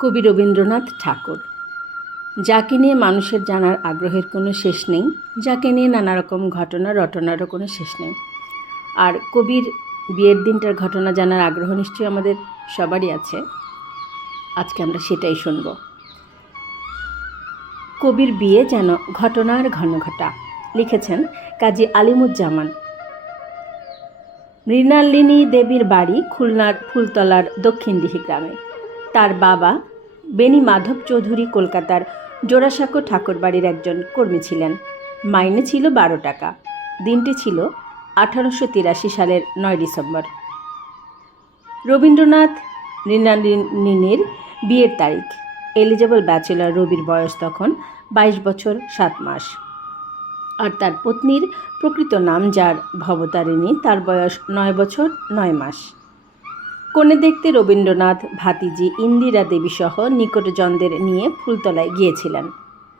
কবি রবীন্দ্রনাথ ঠাকুর। যাকে নিয়ে মানুষের জানার আগ্রহের কোনো শেষ নেই, যাকে নিয়ে নানা রকম ঘটনা, রটনারও কোনো শেষ নেই। আর কবির বিয়ের দিনটার ঘটনা জানার আগ্রহ নিশ্চয়ই আমাদের সবারই আছে। আজকে আমরা সেটাই শুনব। কবির বিয়ে যেন ঘটনার ঘন ঘটা, লিখেছেন কাজী আলিমুজ্জামান। মৃণালিনী দেবীর বাড়ি খুলনার ফুলতলার দক্ষিণদিহি গ্রামে। তার বাবা বেনি মাধব চৌধুরী কলকাতার জোড়াসাঁকো ঠাকুরবাড়ির একজন কর্মী ছিলেন। মাইনে ছিল বারো টাকা। দিনটি ছিল আঠারোশো তিরাশি সালের নয় ডিসেম্বর। রবীন্দ্রনাথ মৃণালিনীর বিয়ের তারিখ। এলিজেবল ব্যাচেলর রবির বয়স তখন বাইশ বছর সাত মাস। আর তার পত্নীর প্রকৃত নাম যার ভবতারিণী, তার বয়স নয় বছর নয় মাস। কনে দেখতে রবীন্দ্রনাথ, ভাতিজি ইন্দিরা দেবী সহ নিকটজনদের নিয়ে ফুলতলায় গিয়েছিলেন।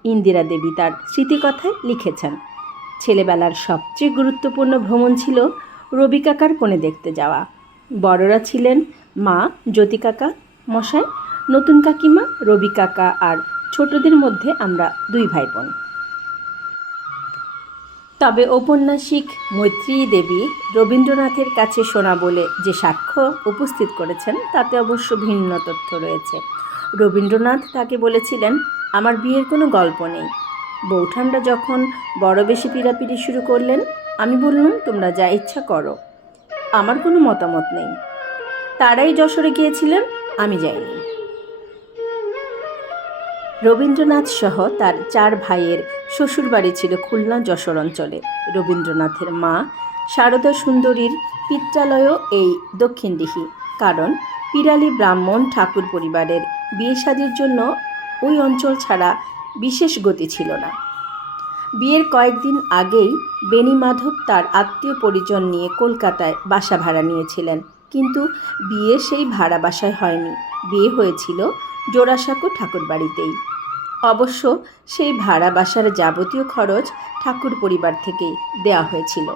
ইন্দিরা দেবী তার স্মৃতিকথায় লিখেছেন, ছেলেবেলার সবচেয়ে গুরুত্বপূর্ণ ভ্রমণ ছিল রবি কাকার কোণে দেখতে যাওয়া। বড়রা ছিলেন মা জ্যোতি কাকা, মশাই, নতুন কাকিমা, রবি কাকা আর ছোটদের মধ্যে আমরা দুই ভাই বোন তবে ঔপন্যাসিক মৈত্রী দেবী রবীন্দ্রনাথের কাছে শোনা বলে যে সাক্ষ্য উপস্থিত করেছেন, তাতে অবশ্য ভিন্ন তথ্য রয়েছে। রবীন্দ্রনাথ তাকে বলেছিলেন, আমার বিয়ের কোনো গল্প নেই। বৌঠানরা যখন বড় বেশি পিড়াপিড়ি শুরু করলেন, আমি বললাম, তোমরা যা ইচ্ছা করো। আমার কোনো মতামত নেই। তারাই যশোরে গিয়েছিলেন, আমি যাইনি। রবীন্দ্রনাথ সহ তার চার ভাইয়ের শ্বশুরবাড়ি ছিল খুলনা যশোর অঞ্চলে। রবীন্দ্রনাথের মা শারদা সুন্দরীর পিত্রালয়ও এই দক্ষিণদিহি কারণ পিরালি ব্রাহ্মণ ঠাকুর পরিবারের বিয়ে শাদির জন্য ওই অঞ্চল ছাড়া বিশেষ গতি ছিল না। বিয়ের কয়েকদিন আগেই বেনি মাধব তার আত্মীয় পরিজন নিয়ে কলকাতায় বাসা ভাড়া নিয়েছিলেন। কিন্তু বিয়ে সেই ভাড়া বাসায় হয়নি। বিয়ে হয়েছিল জোড়াসাঁকো ঠাকুরবাড়িতেই। অবশ্য সেই ভাড়া বাসার যাবতীয় খরচ ঠাকুর পরিবার থেকেই দেওয়া হয়েছিল।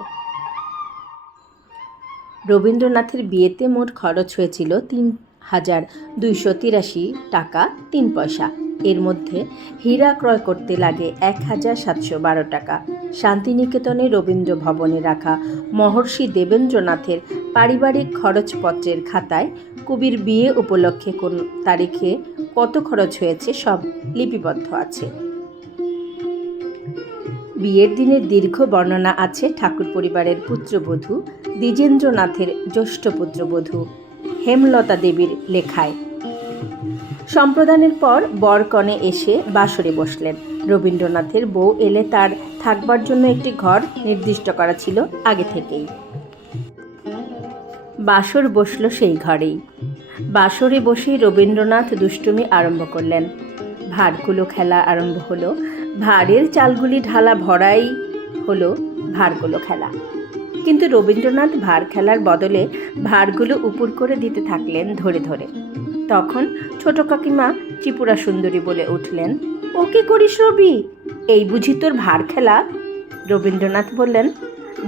রবীন্দ্রনাথের বিয়েতে মোট খরচ হয়েছিল তিন হাজার দুইশো তিরাশি টাকা তিন পয়সা। এর মধ্যে হীরা ক্রয় করতে লাগে এক হাজার সাতশো বারো টাকা। শান্তিনিকেতনে রবীন্দ্র ভবনে রাখা মহর্ষি দেবেন্দ্রনাথের পারিবারিক খরচপত্রের খাতায় কবির বিয়ে উপলক্ষে কোন তারিখে কত খরচ হয়েছে সব লিপিবদ্ধ আছে। বিয়ের দিনের দীর্ঘ বর্ণনা আছে ঠাকুর পরিবারের পুত্রবধূ, দ্বিজেন্দ্রনাথের জ্যৈষ্ঠ পুত্রবধূ, হেমলতা দেবীর লেখায়। সম্প্রদানের পর বরকনে এসে বাসরে বসলেন। রবীন্দ্রনাথের বউ এলে তার থাকবার জন্য একটি ঘর নির্দিষ্ট করা ছিল আগে থেকেই। বাসর বসল সেই ঘরেই। বাসরে বসেই রবীন্দ্রনাথ দুষ্টুমি আরম্ভ করলেন। ভাড়গুলো খেলা আরম্ভ হলো। ভাড়ের চালগুলি ঢালা ভরাই হলো ভাড়গুলো খেলা। কিন্তু রবীন্দ্রনাথ ভার খেলার বদলে ভারগুলো উপর করে দিতে থাকলেন ধরে ধরে। তখন ছোট কাকিমা ত্রিপুরা সুন্দরী বলে উঠলেন, ও কি করিস রবি? এই বুঝি তোর ভার খেলা? রবীন্দ্রনাথ বললেন,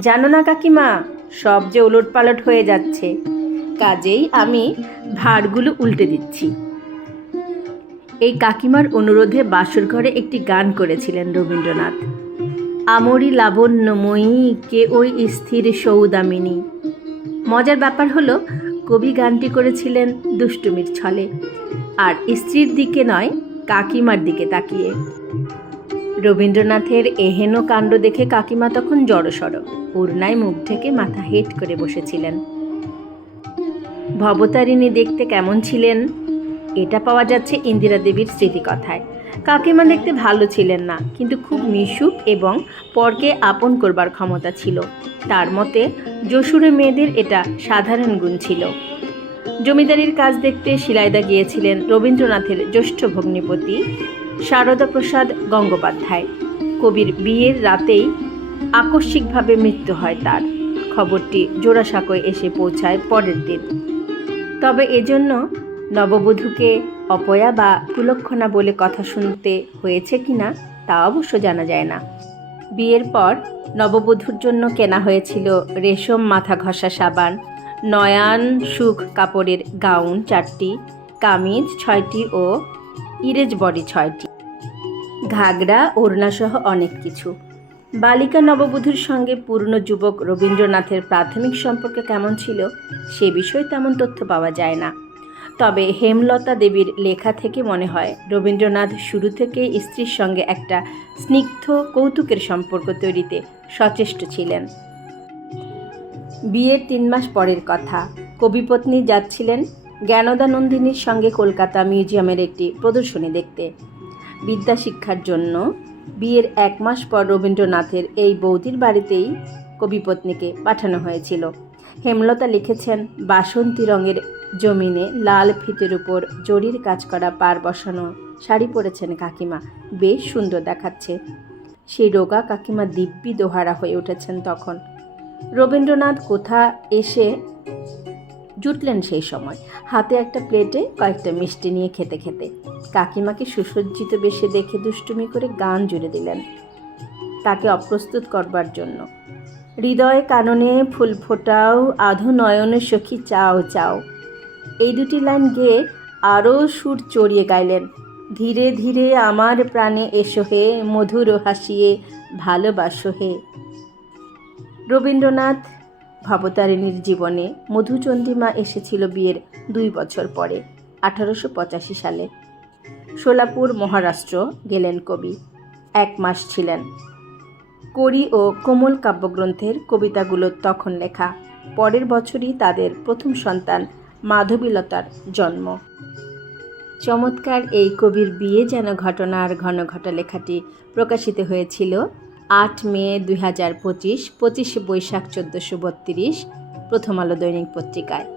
জানো না কাকিমা, সব যে উলট পালট হয়ে যাচ্ছে। কাজেই আমি ভারগুলো উল্টে দিচ্ছি। এই কাকিমার অনুরোধে বাসর ঘরে একটি গান করেছিলেন রবীন্দ্রনাথ। আমরি লাবণ্যময়ী, কে ওই স্থির সৌদামিনী। মজার ব্যাপার হলো, কবি গানটি করেছিলেন দুষ্টুমির ছলে, আর স্ত্রীর দিকে নয়, কাকিমার দিকে তাকিয়ে। রবীন্দ্রনাথের এহেন কাণ্ড দেখে কাকিমা তখন জড়সড় উড়নায় মুখ ঢেকে মাথা হেট করে বসেছিলেন। ভবতারিণী দেখতে কেমন ছিলেন? এটা পাওয়া যাচ্ছে ইন্দিরা দেবীর স্মৃতিকথায়। কাকিমা দেখতে ভালো ছিলেন না, কিন্তু খুব মিশুক এবং পরকে আপন করবার ক্ষমতা ছিল। তার মতে, যশুরে মেয়েদের এটা সাধারণ গুণ ছিল। জমিদারির কাজ দেখতে শিলাইদা গিয়েছিলেন রবীন্দ্রনাথের জ্যৈষ্ঠ ভগ্নিপতি শারদা প্রসাদ গঙ্গোপাধ্যায়। কবির বিয়ের রাতেই আকস্মিকভাবে মৃত্যু হয় তার। খবরটি জোড়াসাঁকোয় এসে পৌঁছায় পরের দিন। তবে এজন্য নববধূকে অপয়া বা কুলক্ষণা বলে কথা শুনতে হয়েছে কিনা তা অবশ্য জানা যায় না। বিয়ের পর নববধূর জন্য কেনা হয়েছিল রেশম মাথা ঘষা সাবান, নয়ান সুখ কাপড়ের গাউন চারটি, কামিজ ছয়টি ও ইরেজ বডি ছয়টি। ঘাগরা ওড়নাসহ অনেক কিছু। বালিকা নববধূর সঙ্গে পূর্ণ যুবক রবীন্দ্রনাথের প্রাথমিক সম্পর্ক কেমন ছিল, সে বিষয়ে তেমন তথ্য পাওয়া যায় না। তবে হেমলতা দেবীর লেখা থেকে মনে হয়, রবীন্দ্রনাথ শুরু থেকে স্ত্রীর সঙ্গে একটা স্নিগ্ধ কৌতুকের সম্পর্ক তৈরিতে সচেষ্ট ছিলেন। বিয়ের তিন মাস পরের কথা, কবিপত্নী যাচ্ছিলেন জ্ঞানদানন্দিনীর সঙ্গে কলকাতা মিউজিয়ামের একটি প্রদর্শনী দেখতে। বিদ্যা শিক্ষার জন্য বিয়ের এক মাস পর রবীন্দ্রনাথের এই বৌদির বাড়িতেই কবিপত্নীকে পাঠানো হয়েছিল। হেমলতা লিখেছেন, বাসন্তী রঙের জমিনে লাল ফিতের উপর জরির কাজ করা পার বসানো শাড়ি পরেছেন কাকিমা। বেশ সুন্দর দেখাচ্ছে। সেই রোগা কাকিমা দিব্যি দোহারা হয়ে উঠেছেন তখন। রবীন্দ্রনাথ কোথা এসে জুটলেন সেই সময়। হাতে একটা প্লেটে কয়েকটা মিষ্টি নিয়ে খেতে খেতে। কাকিমাকে সুসজ্জিত বেশে দেখে দুষ্টুমি করে গান জুড়ে দিলেন। তাকে অপ্রস্তুত করবার জন্য। হৃদয় কাননে ফুল ফোটাও, আধু নয়নে সখী চাও চাও। এই দুটি লাইন গেয়ে আরও সুর চড়িয়ে গাইলেন। ধীরে ধীরে আমার প্রাণে এসো হে, মধুর হাসিয়ে ভালোবাসো হে। রবীন্দ্রনাথ ভবতারিণীর জীবনে মধুচন্দ্রিমা এসেছিল বিয়ের দুই বছর পরে, আঠারোশো পঁচাশি সালে। সোলাপুর মহারাষ্ট্র গেলেন কবি। এক মাস ছিলেন। করি ও কোমল কাব্যগ্রন্থের কবিতাগুলো তখন লেখা। পরের বছরই তাদের প্রথম সন্তান মাধবীলতার জন্ম। চমৎকার এই কবির বিয়ে যেন ঘটনার ঘন ঘটা লেখাটি প্রকাশিত হয়েছিল আট মে দুই হাজার পঁচিশ পঁচিশে বৈশাখ চোদ্দোশো বত্রিশ প্রথম আলো দৈনিক পত্রিকায়।